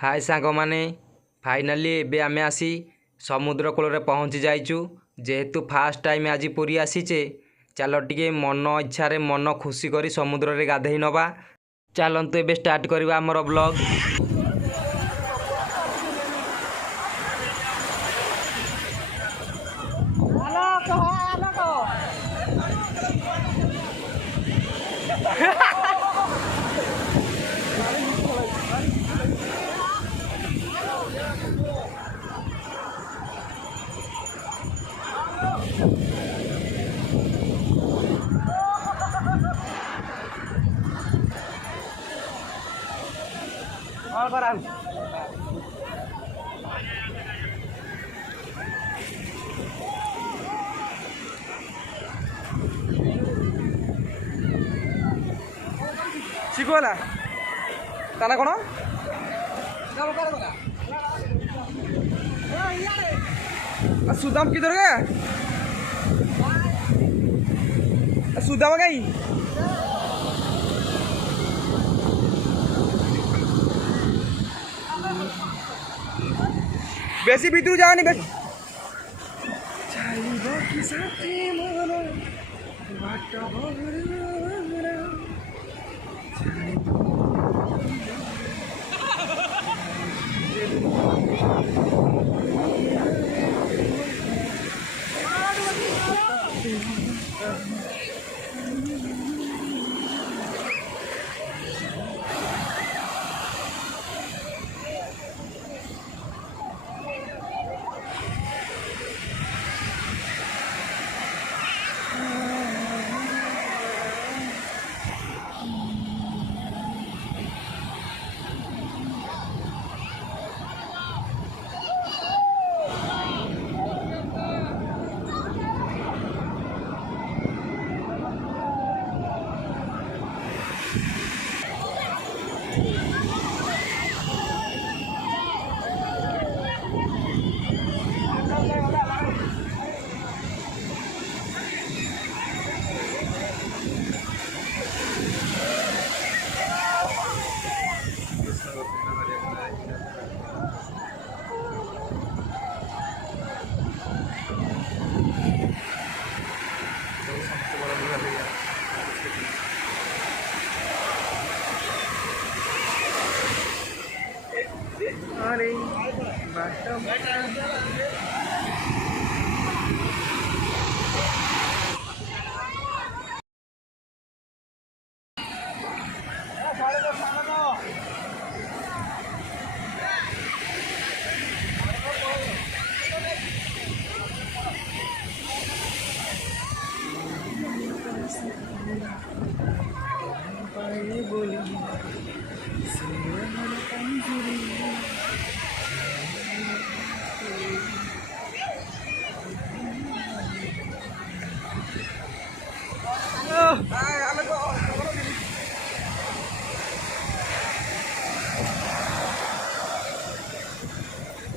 हाय सांग माने फाइनाली एबे आमे आसी समुद्र कूल पहुँची जाइचु। जेहेतु फास्ट टाइम आज पुरी आसीचे चल टिके मन इच्छा रे मन खुशी करी समुद्र रे गाधई नवा। चलतु एबे स्टार्ट करवा आमर ब्लॉग। शिकवला ताना कोण सुदाम किधर गया सुदाम गई बेसी भीतर जानी बेसी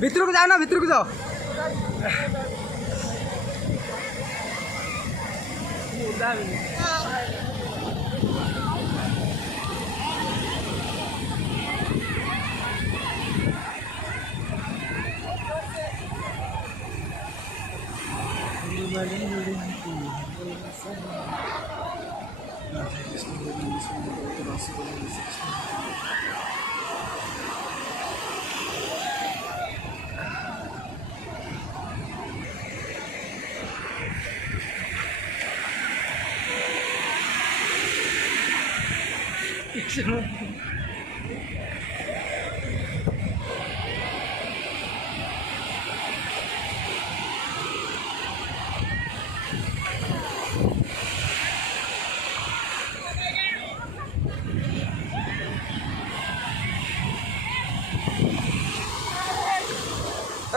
भितर को जाओ ना, भितर को जाओ।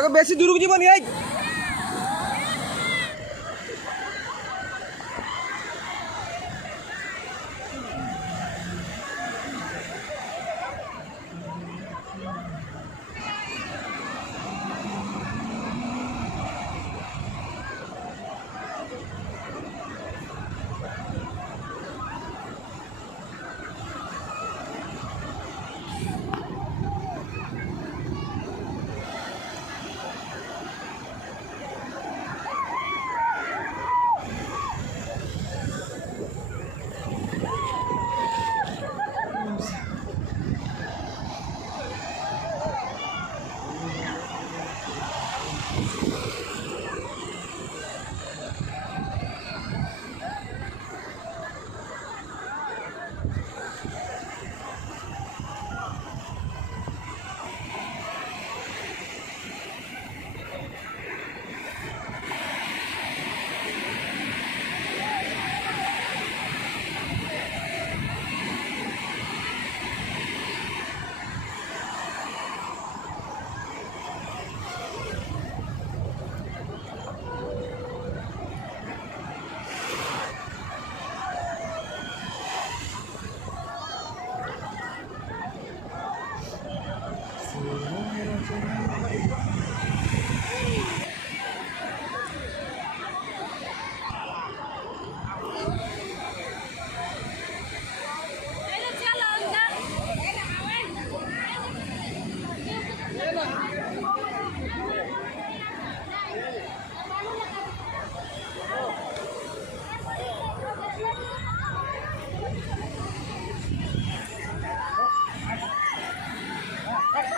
बेसी दूर को जीवन है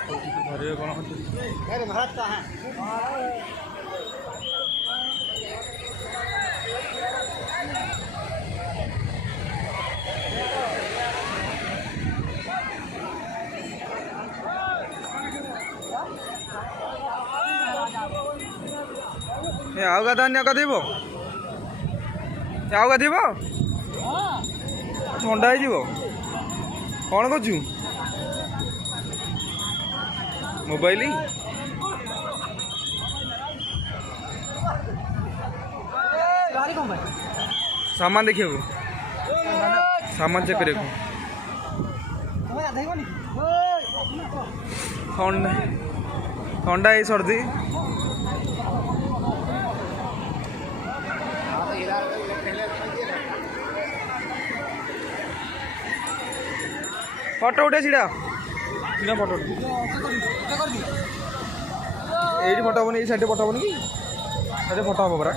घरे कौन ଆଉ ଗାଧୋ ଗାଧୋଇବ ଆଉ ଗାଧୋଇବ ଥଣ୍ଡା ହେଇଯିବ କ'ଣ କରୁଛୁ ମୋବାଇଲ ସାମାନ ଦେଖିବାକୁ ସାମାନ ଚେକ୍ କରିବାକୁ ଥଣ୍ଡା ଥଣ୍ଡା ହେଇ ସର୍ଦି ଫଟୋ ଉଠେ ଛିଡ଼ା ଛିଡ଼ା ଫଟୋ ଏଇଠି ଫଟୋ ହେବନି ଏଇ ସାଇଡ଼୍ରେ ଫଟୋ ହେବନି କି ସାଇଡ଼୍ରେ ଫଟୋ ହେବ ପରା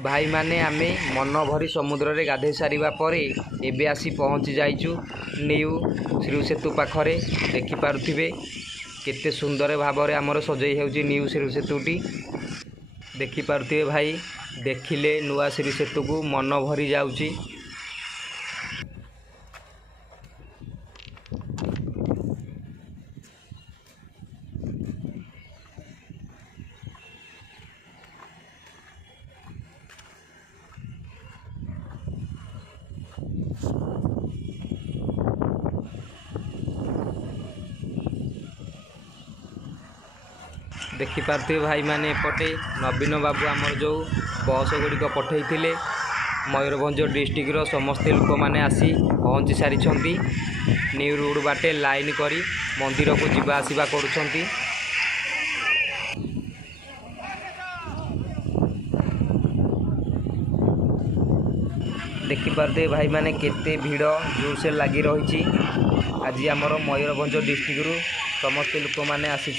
भाई माने आमे मन भरी समुद्र रे गाधे सारिबा परे एबे आसी पहुँची जाइचु न्यू श्री सेतु पाखरे देखि पारुथिबे केते सुंदर भाव रे हमर सजई हेउची न्यू श्री सेतुटी देखि पारुथिबे भाई देखिले नुआ श्री सेतु को मन भरी जाउची देखिपारे भाई माने एपटे नवीन बाबू आमर जो बस गुड़िक पठे मयूरभंज डिस्ट्रिक्टर समस्ते लोक मैंने आसी पहुँची सारी न्यू रोड बाटे लाइन करी मंदिर को जीवा आसवा करुँच देखिपारे भाई माने केते भीड़ जोर से लगी रही आज आमर मयूरभंज डिस्ट्रिक्ट समस्ते लोक मैंने आसी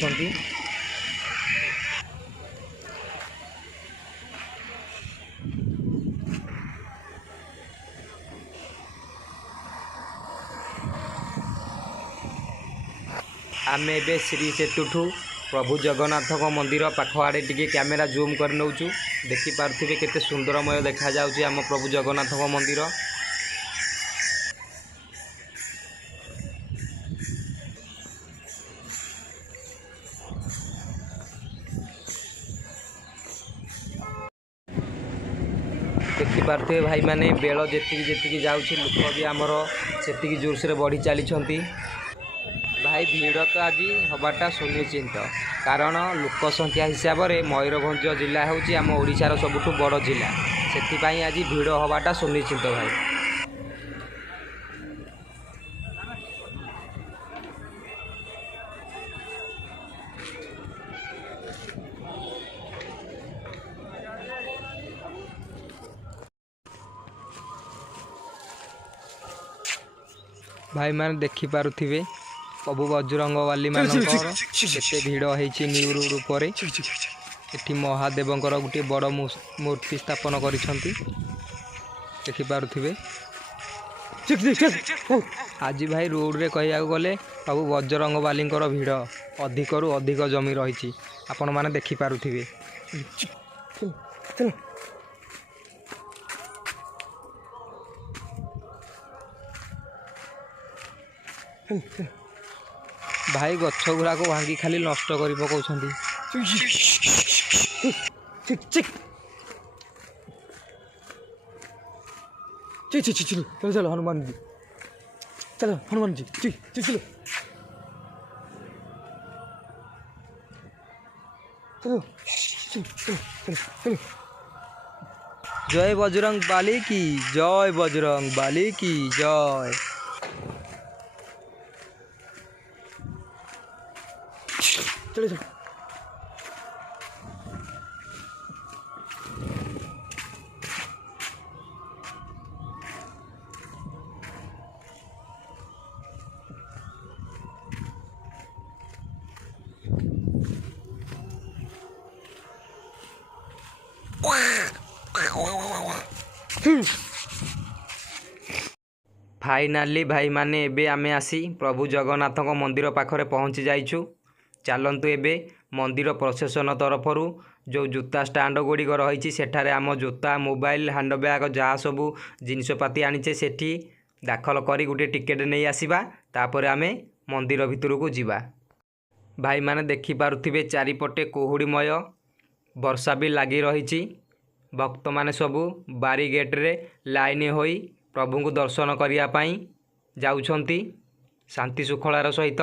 आमे बे श्री सेतुठू प्रभु जगन्नाथ मंदिर पाख आड़े टिके कैमेरा जूम कर नौचु देखि पारुथिबे केते सुंदरमय देखा जाउची आम प्रभु जगन्नाथ मंदिर देखि पारुथिबे भाई माने बेल जेतिकी जेतिकी जाउची लोक भी आमर सेतिकी जोर से बढ़ी चली भाई भीड़ तो आज हबाटा सुनिश्चित कारण लोक संख्या हिसाब से मयूरभंज जिला हूँ आम ओडिशार सबुठु बड़ जिला से आज भीड़ हबाटा सुनिश्चित भाई भाई मैंने देखि पारुथिबे प्रभु बजरंगबाली मानकर केते भीड़ होइछि न्यू रोड ऊपर एठी महादेवंकर गोटे बड़ मूर्ति स्थापन करिसंती देखि पारुथिबे आज भाई रोड रे कहिया गले प्रभु बजरंगबालींकर भीड़ अधिक रु अधिक जमी रही आपण माने देखि पारुथिबे भाई गछ गुड़ा को भांगी खाली नष्ट कर पकाउछंती चलो चलो हनुमान जी चलो हनुमान जी चलो चलो जय बजरंग बाली की जय, बजरंग बाली की जय। चलो चलो। फाइनाली भाई माने एबे आमे आसी प्रभु जगन्नाथ मंदिर पाखरे पहुँची जाइछु। चलतु एबे मंदिर प्रशासन तरफरु जो जूता स्टाण्ड गुड़िक रही सेठारे आम जूता मोबाइल हैंड बैग जहाँ सबू जिनसपाती आनीचे सेठी दाखल करी गोटे टिकेट नहीं आसीबा। तापर आमे मंदिर भितर को जीवा। भाई माने देखि पारुथिबे चारिपटे कुहुड़ीमय वर्षा भी लगी रही। भक्त माने सबू बारीगेट रे लाइन होई प्रभु को दर्शन करिया पाई जाउछंती शांति सुखलार सहित।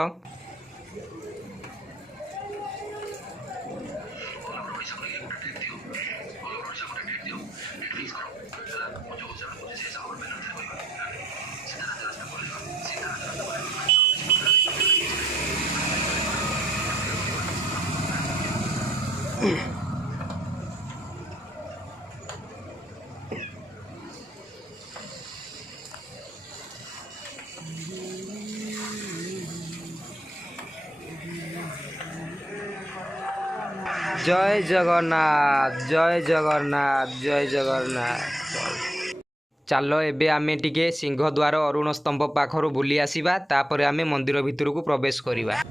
जय जगन्नाथ जय जगन्नाथ जय जगन्नाथ। चलो एबे आमे टिके सिंहद्वार अरुण स्तंभ पाखरु बुली आसीबा। तापर आमे मंदिर भितर को प्रवेश करिबा।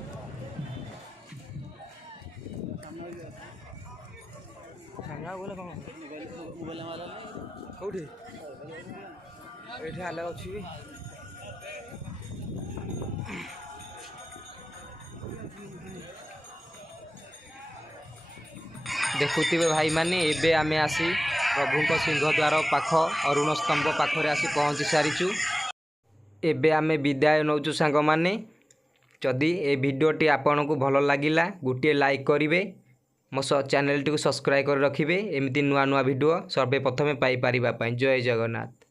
देखुथिबे भाई माने एबे आमे आसी प्रभु सिंहद्वार पाख अरुण स्तंभ पाखरे आसी पहुँची सारिचु। एबे आमे विदाय नौचु सांग माने। जदि ए भिडियोटी आपन को भल लागिला गोटे लाइक करिवे, मो चैनल टी को सब्सक्राइब कर रखिबे। एमती नुआ नुआ भिडियो सर्वे प्रथमे पाई परिबा पई। जय जगन्नाथ।